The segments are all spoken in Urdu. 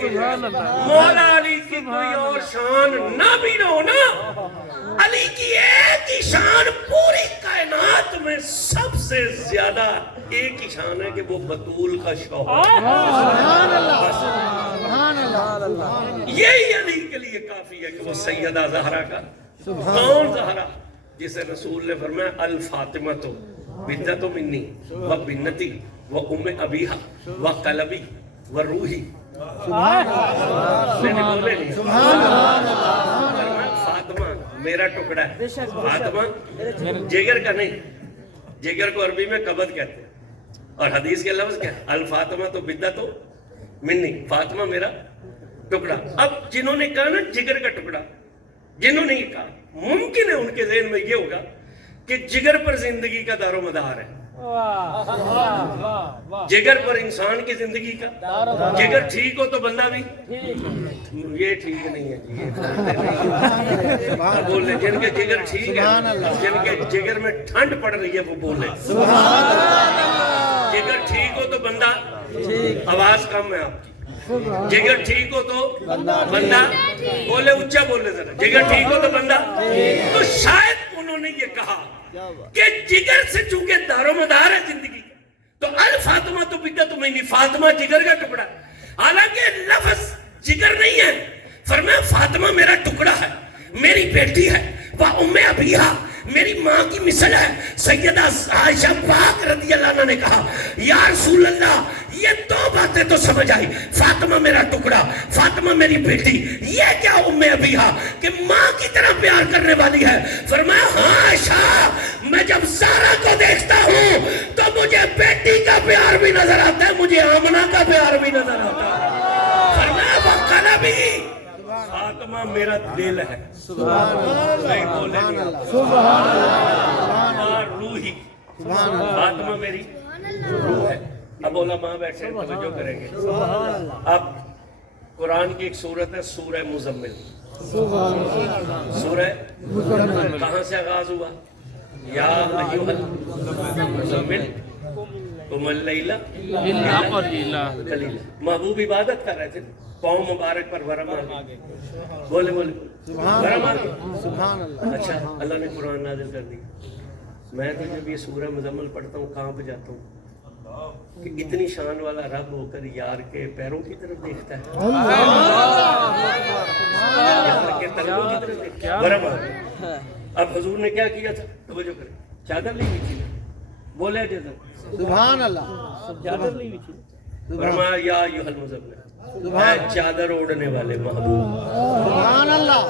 کے مولا علی کی کوئی اور شان نہ بھی ہو نا، علی کی ایک ہی شان پوری کائنات میں سب سے زیادہ ایک ہی شان ہے کہ وہ بطول کا شوہر، یہی علی کے لیے کافی ہے کہ وہ سیدہ زہرا کا، کون زہرا جسے رسول نے فرمایا الفاطمہ تو بدت منی و بنتی و ام ابیہا و قلبی و روحی، میں نے بولے نہیں، فاطمہ میرا ٹکڑا ہے، فاطمہ جگر کا نہیں، جگر کو عربی میں قبض کہتے ہیں، اور حدیث کے لفظ کیا ہے الفاطمہ تو بدت منی، فاطمہ میرا ٹکڑا۔ اب جنہوں نے کہا نا جگر کا ٹکڑا، جنہوں نے یہ کہا ممکن ہے ان کے ذہن میں یہ ہوگا کہ جگر پر زندگی کا دار و مدار ہے، جگر پر انسان کی زندگی کا، جگر ٹھیک ہو تو بندہ بھی، یہ ٹھیک نہیں ہے جی، بولے جن کے جگر ٹھیک ہے، جن کے جگر میں ٹھنڈ پڑ رہی ہے وہ بولے، جگر ٹھیک ہو تو بندہ، آواز کم ہے آپ کی، جگر ٹھیک ہو تو بندہ بولے، اونچا بولے ذرا، جگر ٹھیک ہو تو بندہ، تو شاید انہوں نے یہ کہا کہ جگر سے چونکہ دار و مدار ہے زندگی تو الفاطمہ تو بدت منی، فاطمہ جگر کا ٹکڑا، حالانکہ لفظ جگر نہیں ہے، فرمایا فاطمہ میرا ٹکڑا ہے، میری بیٹی ہے، وہ ام ابیہا میری ماں کی مثل ہے۔ سیدہ عائشہ پاک رضی اللہ عنہ نے کہا یا رسول اللہ یہ دو باتیں تو سمجھ آئی، فاطمہ میرا ٹکڑا، فاطمہ میری بیٹی، یہ کیا ام ابیہا کہ ماں کی طرح پیار کرنے والی ہے؟ فرمایا ہاں عائشہ، میں جب زہرا کو دیکھتا ہوں تو مجھے بیٹی کا پیار بھی نظر آتا ہے، مجھے آمنہ کا پیار بھی نظر آتا ہے۔ فرمایا وقالا بھی فاطمہ میرا دل ہے، نہیں بولے اور روحی، فاطمہ میری روح ہے۔ اب علماء بیٹھے ہیں توجہ کریں گے، اب قرآن کی ایک سورت ہے سورہ مزمل، سورہ کہاں سے آغاز ہوا؟ یا ایھا المزمل قم اللیل الا قلیلا، محبوب عبادت کر رہے تھے، قوم مبارک پر ورم آ گئی، بولے ورم آ گئی، اچھا اللہ نے قرآن نازل کر دی۔ میں تو جب یہ سورہ مزمل پڑھتا ہوں کہاں پہ جاتا ہوں کہ اتنی شان والا رب ہو کر یار کے پیروں کی طرف دیکھتا ہے، یار کے تلووں کی طرف دیکھتا ہے، ورم آ گئی۔ اب حضور نے کیا کیا تھا توجہ کریں، چادر لی ہوئی تھی، بولے جزا سبحان اللہ، چادر لی ہوئی تھی، فرمایا یا ایھا المزمل، اے چادر اوڑھنے والے محبوب، سبحان اللہ،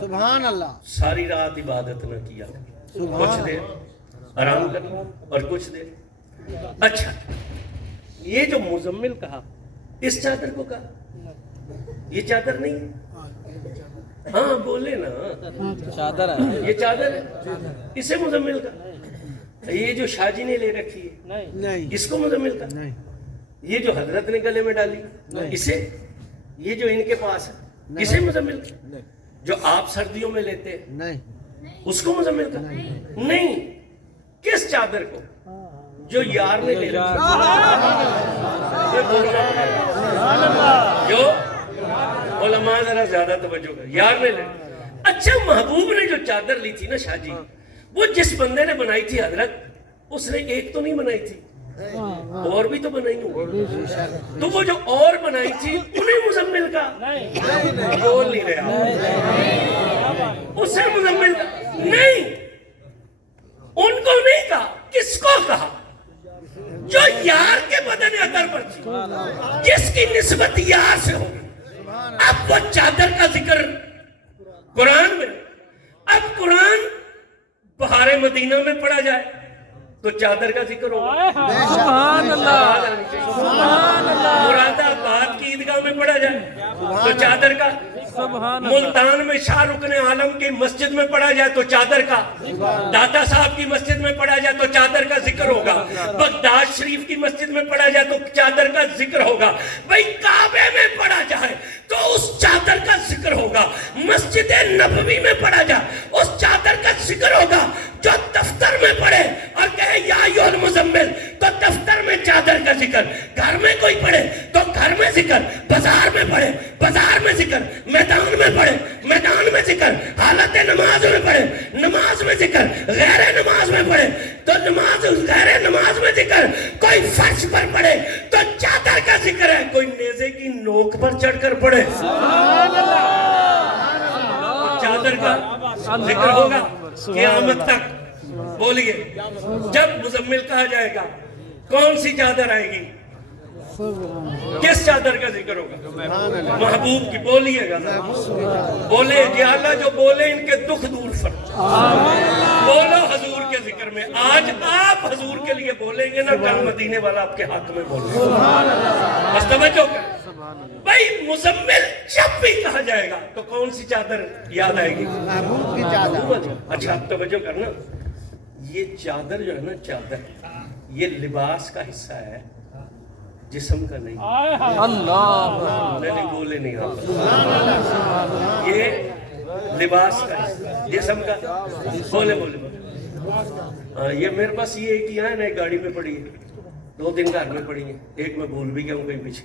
سبحان اللہ، ساری رات عبادت نہ کیا، کچھ دیر آرام کر اور کچھ دیر۔ اچھا یہ جو مزمل کہا اس چادر کو کہا، یہ چادر نہیں ہے، ہاں بولے نا چادر ہے، یہ چادر ہے، اسے مزمل کا، یہ جو شاہ جی نے لے رکھی ہے نہیں اس کو مزمل کا، نہیں، یہ جو حضرت نے گلے میں ڈالی اسے، یہ جو ان کے پاس ہے اسے مزمل کا، جو آپ سردیوں میں لیتے ہیں نہیں، اس کو مزمل کا نہیں، کس چادر کو؟ جو یار نے لے رکھی، جو علماء ذرا زیادہ توجہ کر، یار نے لے، اچھا محبوب نے جو چادر لی تھی نا شاہ جی، وہ جس بندے نے بنائی تھی حضرت، اس نے ایک تو نہیں بنائی تھی، اور بھی تو بنائی ہوں، تو وہ جو اور بنائی تھی انہیں مزمل کا، بول نہیں رہا، اسے مزمل کا نہیں، ان کو نہیں کہا، کس کو کہا؟ جو یار کے بدن اثر پر تھی، جس کی نسبت یار سے ہوگی۔ اب وہ چادر کا ذکر قرآن میں، اب قرآن بہار مدینہ میں پڑھا جائے تو چادر کا ذکر ہوگا، سبحان اللہ، سبحان اللہ، مراد آباد کی عیدگاہ میں پڑھا جائے تو چادر کا، سبحان اللہ، ملتان میں شاہ رکن عالم کی مسجد میں پڑھا جائے تو چادر کا، داتا صاحب کی مسجد میں پڑھا جائے تو چادر کا ذکر ہوگا، بغداد شریف کی مسجد میں پڑھا جائے تو چادر کا ذکر ہوگا، بھئی کعبے میں پڑھا جائے تو اس چادر کا ذکر ہوگا، مسجد نبوی میں پڑھا جائے اس چادر کا ذکر ہوگا، جو دفتر میں پڑھے اور کہے یا ایھا المزمل تو دفتر میں چادر کا ذکر، گھر میں کوئی پڑھے تو گھر میں ذکر بازار میں پڑھے، بازار میں ذکر میدان میں پڑھے، میدان میں ذکر حالت نماز میں پڑھے، نماز میں ذکر غیر نماز میں پڑھے تو نماز غیر نماز میں ذکر، کوئی فرش پر پڑھے تو چادر کا ذکر ہے، کوئی نیزے کی نوک پر چڑھ کر پڑھے چادر کا ذکر ہوگا قیامت تک۔ بولیے جب مزمل کہا جائے گا کون سی چادر آئے گی؟ کس چادر کا ذکر ہوگا؟ محبوب کی۔ بولیے گا بولے یا اللہ جو بولے ان کے دکھ دور فرما، بولو حضور کے ذکر میں۔ آج آپ حضور کے لیے بولیں گے نا، کل مدینے والا آپ کے حق میں بولے گا۔ بس توجہ کریں بھائی، مزمل جب بھی کہا جائے گا تو کون سی چادر یاد آئے گی؟ محبوب کی چادر۔ اچھا اب توجہ کرنا، یہ چادر جو ہے نا، چادر یہ لباس کا حصہ ہے، جسم کا نہیں۔ اللہ میں نے بولے نہیں آپ، یہ لباس کا حصہ جسم کا۔ بولے بولے بولے۔ یہ میرے پاس یہ ایک ہی ہے نا، ایک گاڑی میں پڑی ہے، 2 دن گھر میں پڑی ہے، ایک میں بھول بھی گیا ہوں کہیں پیچھے،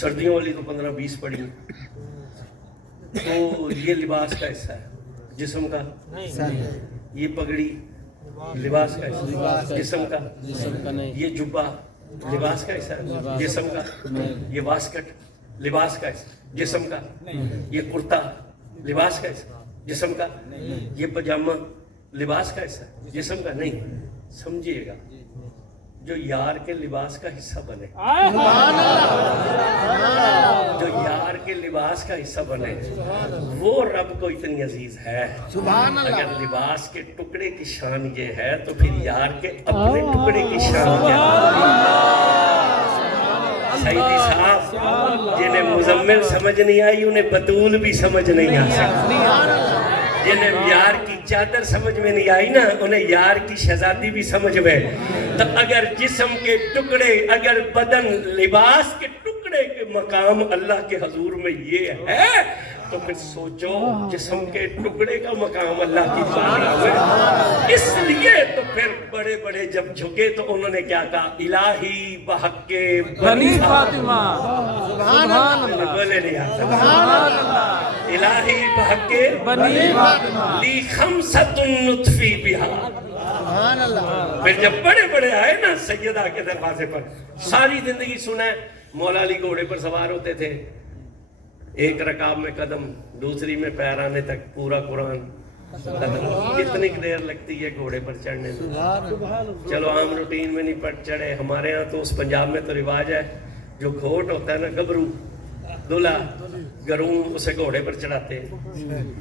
سردیوں والی تو 15-20 پڑی ہے۔ تو یہ لباس کا حصہ ہے، جسم کا۔ یہ پگڑی لباس کا حصہ جسم کا۔ یہ جبہ لباس کا حصہ ہے جسم کا۔ یہ واسکٹ لباس کا حصہ جسم کا۔ یہ کرتا لباس کا حصہ جسم کا۔ یہ پاجامہ لباس کا حصہ جسم کا نہیں۔ سمجھیے گا، جو یار کے لباس کا حصہ بنے، جو یار کے لباس کا حصہ بنے، وہ رب کو اتنی عزیز ہے۔ اگر لباس کے ٹکڑے کی شان یہ ہے تو پھر یار کے اپنے ٹکڑے کی شان کیا ہے؟ سیدی صاحب، جنہیں مزمل سمجھ نہیں آئی انہیں بطول بھی سمجھ نہیں آ سکتی، جنہیں یار کی چادر سمجھ میں نہیں آئی نا، انہیں یار کی شہزادی بھی سمجھ میں۔ تو اگر جسم کے ٹکڑے، اگر بدن لباس کے ٹکڑے کے مقام اللہ کے حضور میں یہ ہے تو پھر سوچو جسم کے ٹکڑے کا مقام اللہ کی بارگاہ میں۔ اس لیے تو پھر بڑے بڑے جب جھکے تو انہوں نے کیا کہا؟ الہی بحق بنی فاطمہ سبحان اللہ، بولے نہیں آتا، سبحان اللہ، الہی بحق بنی فاطمہ لی خمسۃ نطفی بہا۔ پھر جب بڑے بڑے آئے نا سیدہ کے دروازے پر، ساری زندگی سنا ہے مولا علی گھوڑے پر سوار ہوتے تھے، ایک رکاب میں قدم، دوسری میں پیر آنے تک پورا قرآن ختم۔ کتنی دیر لگتی ہے گھوڑے پر چڑھنے میں؟ چلو عام روٹین میں نہیں پر چڑھے، ہمارے ہاں تو اس پنجاب میں تو رواج ہے، جو گھوٹ ہوتا ہے نا، گبرو دلہا گروم، اسے گھوڑے پر چڑھاتے ہیں۔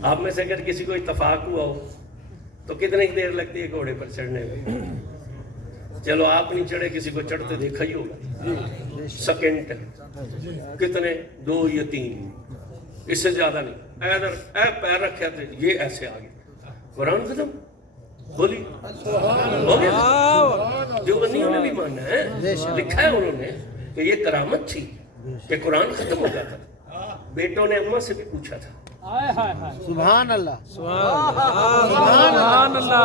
آپ میں سے اگر کسی کو اتفاق ہوا ہو تو کتنی دیر لگتی ہے گھوڑے پر چڑھنے میں؟ چلو آپ نہیں چڑھے، کسی کو چڑھتے دیکھا ہی ہوگا، سیکنڈ کتنے، 2 یا 3، اس سے زیادہ نہیں۔ ادھر اے پیر رکھے تھے، یہ ایسے آگے، قرآن ختم بولی ہو گیا۔ جو بندیوں نے بھی مانا ہے، لکھا ہے انہوں نے کہ یہ کرامت تھی کہ قرآن ختم ہو جاتا تھا۔ بیٹوں نے اماں سے بھی پوچھا تھا، سبحان اللہ، سبحان اللہ، سبحان اللہ،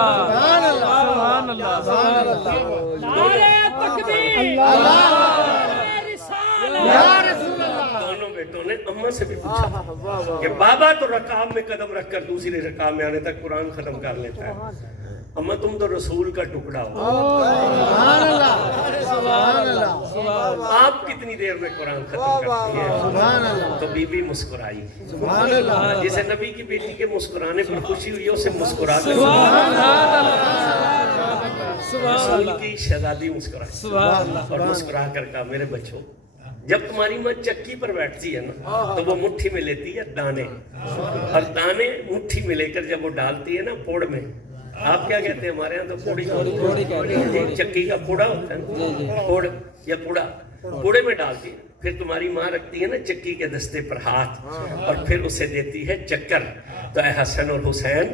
سبحان اللہ، نعرہ تکبیر، دونوں بیٹوں نے اماں سے بھی پوچھا کہ بابا تو رکاب میں قدم رکھ کر دوسری رکاب میں آنے تک قرآن ختم کر لیتا ہے، اماں تم تو رسول کا ٹکڑا ہو، سبحان اللہ، سبحان اللہ، آپ کتنی دیر میں قرآن ختم کرتی ہے؟ سبحان اللہ، تو بی بی مسکرائی۔ سبحان اللہ، جسے نبی کی بیٹی کے مسکرانے پر خوشی ہوئی اسے مسکرا کر رسول کی شہزادی مسکرائی اور مسکرا کر کہا میرے بچوں، جب تمہاری ماں چکی پر بیٹھتی ہے نا تو وہ مٹھی میں لیتی ہے دانے، اور دانے مٹھی میں لے کر جب وہ ڈالتی ہے نا پوڑ میں، آپ کیا کہتے ہیں ہمارے یہاں تو پوڑی چکی کا پوڑا ہوتا ہے نا، پوڑ یا پوڑا، پوڑے میں ڈالتی ہے، پھر تمہاری ماں رکھتی ہے نا چکی کے دستے پر ہاتھ اور پھر اسے دیتی ہے چکر۔ تو اے حسن اور حسین،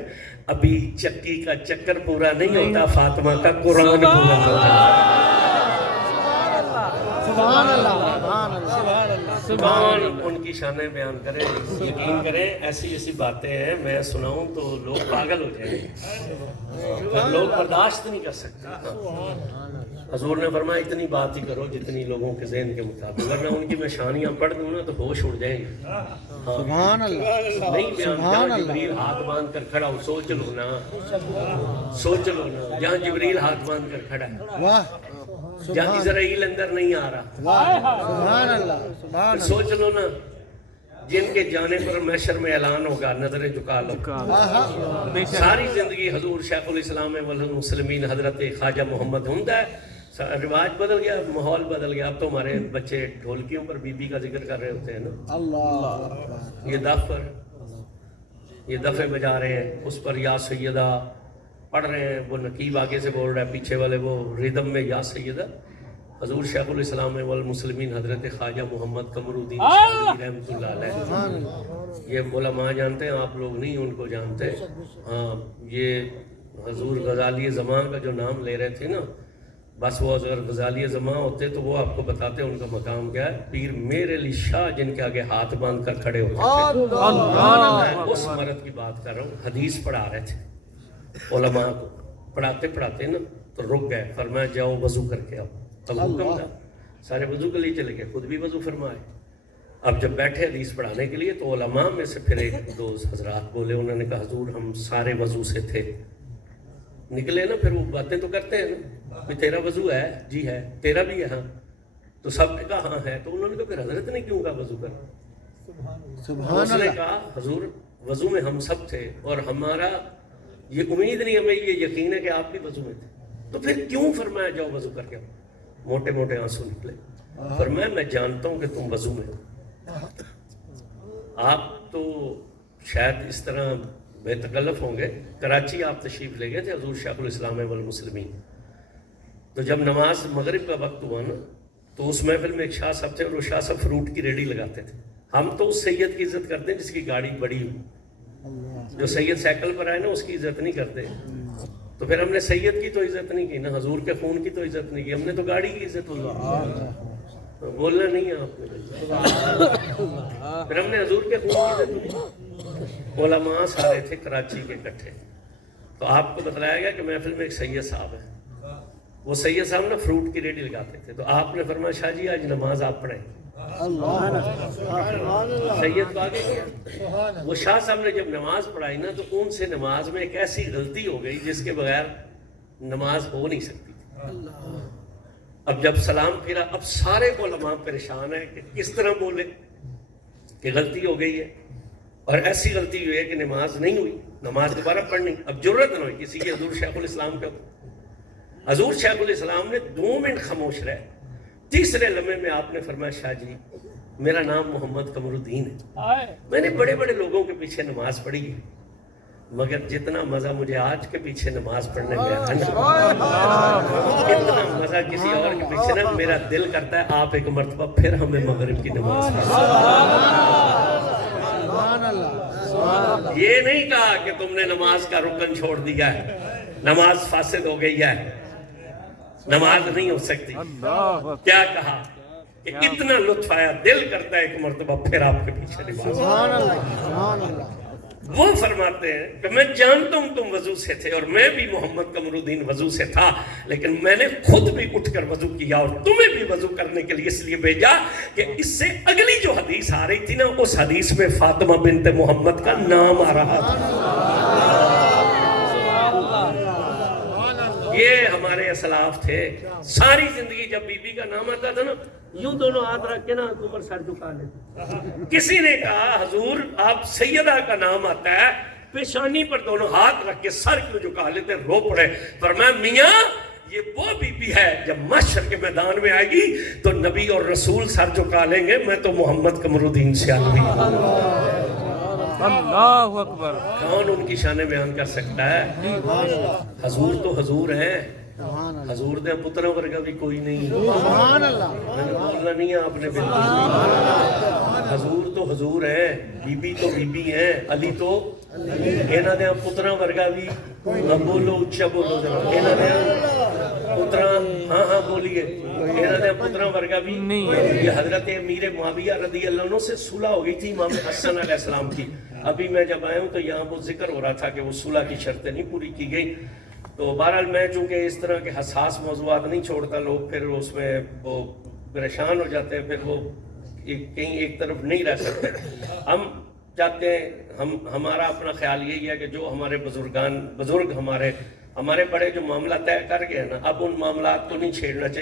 ابھی چکی کا چکر پورا نہیں ہوتا، فاطمہ کا قرآن پورا ہوتا۔ سبحان اللہ، سبحان ان کی شانیں بیان کریں، یقین کریں ایسی ایسی باتیں ہیں میں سناؤں تو لوگ پاگل ہو جائیں، لوگ برداشت نہیں کر سکتے۔ حضور نے فرمایا اتنی بات ہی کرو جتنی لوگوں کے ذہن کے مطابق، ورنہ ان کی میں شانیاں پڑھ دوں نا تو ہوش اڑ جائیں گے. ہاں سبحان اللہ نہیں بیان، سبحان جہاں اللہ. جبریل ہاتھ باندھ کر کھڑا ہو، سوچ لو نا، سوچ لو نا، جہاں جبریل ہاتھ باندھ کر کھڑا ہے، واہ جہاں سبحان اسرائیل اندر نہیں آ رہا، واہ سبحان اللہ سبحان اللہ. سوچ لو نا، جن کے جانے پر محشر میں اعلان ہوگا نظریں جھکا لو. بے شک ساری زندگی حضور شیخ الاسلام والمسلمین حضرت خواجہ محمد حمدہ ہے. رواج بدل گیا، ماحول بدل گیا. اب تو ہمارے بچے ڈھولکیوں پر بی بی کا ذکر کر رہے ہوتے ہیں نا، اللہ یہ دف پر یہ دفے بجا رہے ہیں، اس پر یا سیدہ پڑھ رہے ہیں. وہ نقیب آگے سے بول رہا ہے، پیچھے والے وہ ریدم میں یا سیدہ. حضور شیخ الاسلام والمسلمین حضرت خواجہ محمد قمر الدین شاذلی رحمۃ اللہ علیہ، یہ علماء جانتے ہیں، آپ لوگ نہیں ان کو جانتے. ہاں یہ حضور غزالی زمان کا جو نام لے رہے تھے نا، بس وہ اگر غزالی زمان ہوتے تو وہ آپ کو بتاتے ان کا مقام کیا ہے. پیر میر علی شاہ جن کے آگے ہاتھ باندھ کر کھڑے ہوتے تھے، میں اس مرد کی بات کر رہا ہوں. حدیث پڑھا رہے تھے علماء کو، پڑھاتے پڑھاتے نا تو رک گئے، فرمایا جاؤ وضو کر کے آؤ. اب حکم تھا، سارے وضو کے لیے چلے گئے، خود بھی وضو فرمائے. اب جب بیٹھے حدیث پڑھانے کے لیے تو علماء میں سے پھر ایک دو حضرات بولے، انہوں نے کہا حضور ہم سارے وضو سے تھے. نکلے نا پھر وہ باتیں تو کرتے ہیں نا، کہ تیرا وضو ہے؟ جی ہے. تیرا بھی ہے؟ ہاں. تو سب نے کہا ہاں ہے. تو انہوں نے کہا پھر حضرت نے کیوں کہا وضو کر؟ سبحان اس نے اللہ کہا حضور وضو میں ہم سب تھے اور ہمارا یہ امید نہیں، ہمیں یہ یقین ہے کہ آپ بھی وضو میں تھے، تو پھر کیوں فرمایا جاؤ وضو کر کے آؤ؟ موٹے موٹے آنسو نکلے. فرمایا میں جانتا ہوں کہ تم وضو میں ہو. آپ تو شاید اس طرح بے تکلف ہوں گے، کراچی آپ تشریف لے گئے تھے حضور شیخ الاسلام والمسلمین. تو جب نماز مغرب کا وقت ہوا نا تو اس محفل میں ایک شاہ صاحب تھے اور وہ شاہ صاحب فروٹ کی ریڈی لگاتے تھے. ہم تو اس سید کی عزت کرتے ہیں جس کی گاڑی بڑی ہو، جو سید سائیکل پر آئے نا اس کی عزت نہیں کرتے. تو پھر ہم نے سید کی تو عزت نہیں کی نا، حضور کے خون کی تو عزت نہیں کی، ہم نے تو گاڑی کی عزت کی. بولنا نہیں ہے آپ نے. پھر ہم نے حضور کے خون کی عزت کی. علماء سارے تھے کراچی کے اکٹھے. تو آپ کو بتلایا گیا کہ محفل میں ایک سید صاحب ہے، وہ سید صاحب نا فروٹ کی ریڈی لگاتے تھے. تو آپ نے فرمایا شاہ جی آج نماز آپ پڑھیں. سید کو آگے کیا. وہ شاہ صاحب نے جب نماز پڑھائی نا تو ان سے نماز میں ایک ایسی غلطی ہو گئی جس کے بغیر نماز ہو نہیں سکتی تھی. اب جب سلام پھرا اب سارے علماء پریشان ہیں کہ کس طرح بولے کہ غلطی ہو گئی ہے، اور ایسی غلطی ہوئی ہے کہ نماز نہیں ہوئی، نماز دوبارہ پڑھنی. اب ضرورت نہ ہوئی کسی کی حضور شیخ الاسلام کے. حضور شیخ الاسلام نے 2 منٹ خاموش رہے. تیسرے لمحے میں آپ نے فرمایا شاہ جی میرا نام محمد قمر الدین ہے، میں نے بڑے بڑے لوگوں کے پیچھے نماز پڑھی ہے، مگر جتنا مزہ مجھے آج کے پیچھے نماز پڑھنے میں ہے نا، اتنا مزہ کسی اور کے پیچھے نا. میرا دل کرتا ہے آپ ایک مرتبہ پھر ہمیں مغرب کی نماز سبحان اللہ. یہ نہیں کہا کہ تم نے نماز کا رکن چھوڑ دیا ہے، نماز فاسد ہو گئی ہے، نماز نہیں ہو سکتی. کیا کہا کہ اتنا لطف آیا، دل کرتا ہے ایک مرتبہ پھر آپ کے پیچھے نماز. سبحان اللہ سبحان اللہ. وہ فرماتے ہیں کہ میں جانتا ہوں تم وضو سے تھے اور میں بھی محمد قمر الدین وضو سے تھا، لیکن میں نے خود بھی اٹھ کر وضو کیا اور تمہیں بھی وضو کرنے کے لیے اس لیے بھیجا کہ اس سے اگلی جو حدیث آ رہی تھی نا اس حدیث میں فاطمہ بنت محمد کا نام آ رہا تھا. یہ ہمارے اسلاف تھے، ساری زندگی جب بی بی کا نام آتا تھا نا یوں دونوں ہاتھ رکھ کے نا اوپر سر جھکا لیتے. کسی نے کہا حضور آپ سیدہ کا نام آتا ہے پیشانی پر دونوں ہاتھ رکھ کے سر کیوں جھکا لیتے؟ رو پڑے. فرمایا میاں یہ وہ بی بی ہے جب محشر کے میدان میں آئے گی تو نبی اور رسول سر جھکا لیں گے، میں تو محمد قمر الدین سیالوی. اللہ اکبر. کون ان کی شان بیان کر سکتا ہے؟ حضور تو حضور ہیں، حضور دے پتروں ورگا بھی کوئی نہیں. سبحان اللہ. میں نے بولنا نہیں ہے آپ نے بالکل. حضور تو حضور ہیں، بی بی تو بی بی ہیں، علی تو انہاں دے پتروں ورگا بھی. بولو اچھا بولو ذرا. انہاں دے پتراں ہاں ہاں بولیے. انہاں دے پتراں ورگا بھی نہیں. یہ حضرت امیر معاویہ رضی اللہ عنہ سے صلح ہو گئی تھی امام حسن علیہ السلام کی. ابھی میں جب آیا ہوں تو یہاں وہ ذکر ہو رہا تھا کہ وہ صلح کی شرطیں نہیں پوری کی گئی. تو بہرحال میں چونکہ اس طرح کے حساس موضوعات نہیں چھوڑتا، لوگ پھر اس میں وہ پریشان ہو جاتے ہیں، پھر وہ کہیں ایک طرف نہیں رہ سکتے. ہم چاہتے ہیں، ہمارا اپنا خیال یہی ہے کہ جو ہمارے بزرگ ہمارے بڑے جو معاملہ طے کر گئے نا، اب ان معاملات کو نہیں چھیڑنا چاہیے.